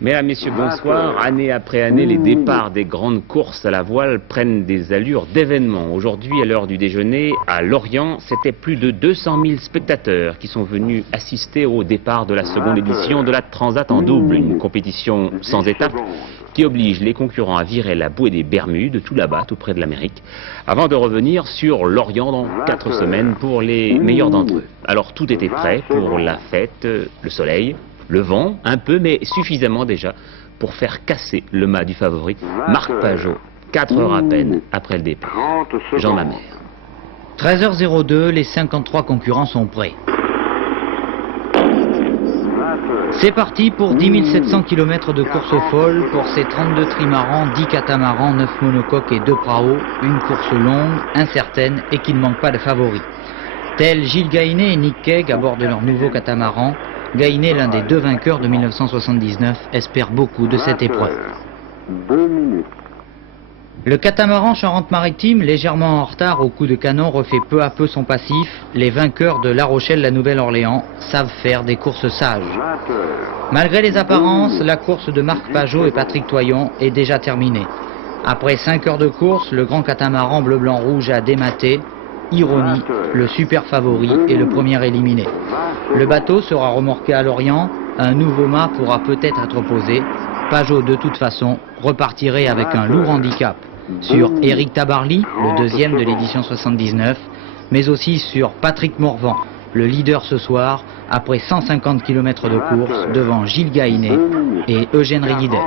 Mesdames, Messieurs, bonsoir. Année après année, les départs des grandes courses à la voile prennent des allures d'événements. Aujourd'hui, à l'heure du déjeuner, à Lorient, c'était plus de 200 000 spectateurs qui sont venus assister au départ de la seconde édition de la Transat en double, une compétition sans étape qui oblige les concurrents à virer la bouée des Bermudes, tout là-bas, tout près de l'Amérique, avant de revenir sur Lorient dans 4 semaines pour les meilleurs d'entre eux. Alors tout était prêt pour la fête, le soleil, le vent, un peu, mais suffisamment déjà pour faire casser le mât du favori, Marc Pajot, 4 heures à peine après le départ. Jean Mamère. 13h02, les 53 concurrents sont prêts. C'est parti pour 10 700 km de course folle pour ces 32 trimarans, 10 catamarans, 9 monocoques et 2 praos. Une course longue, incertaine et qui ne manque pas de favoris. Tels Gilles Gainet et Nick Keg à bord de leur nouveau catamaran. Gainet, l'un des 2 vainqueurs de 1979, espère beaucoup de cette épreuve. 2 minutes. Le catamaran Charente-Maritime, légèrement en retard au coup de canon, refait peu à peu son passif. Les vainqueurs de La Rochelle, la Nouvelle-Orléans, savent faire des courses sages. Malgré les apparences, la course de Marc Pajot et Patrick Toyon est déjà terminée. Après 5 heures de course, le grand catamaran bleu-blanc-rouge a dématé. Ironie, le super favori est le premier éliminé. Le bateau sera remorqué à Lorient, un nouveau mât pourra peut-être être posé. Pajot, de toute façon, repartirait avec un lourd handicap sur Éric Tabarly, le deuxième de l'édition 79, mais aussi sur Patrick Morvan, le leader ce soir, après 150 km de course devant Gilles Gainet et Eugène Rigider.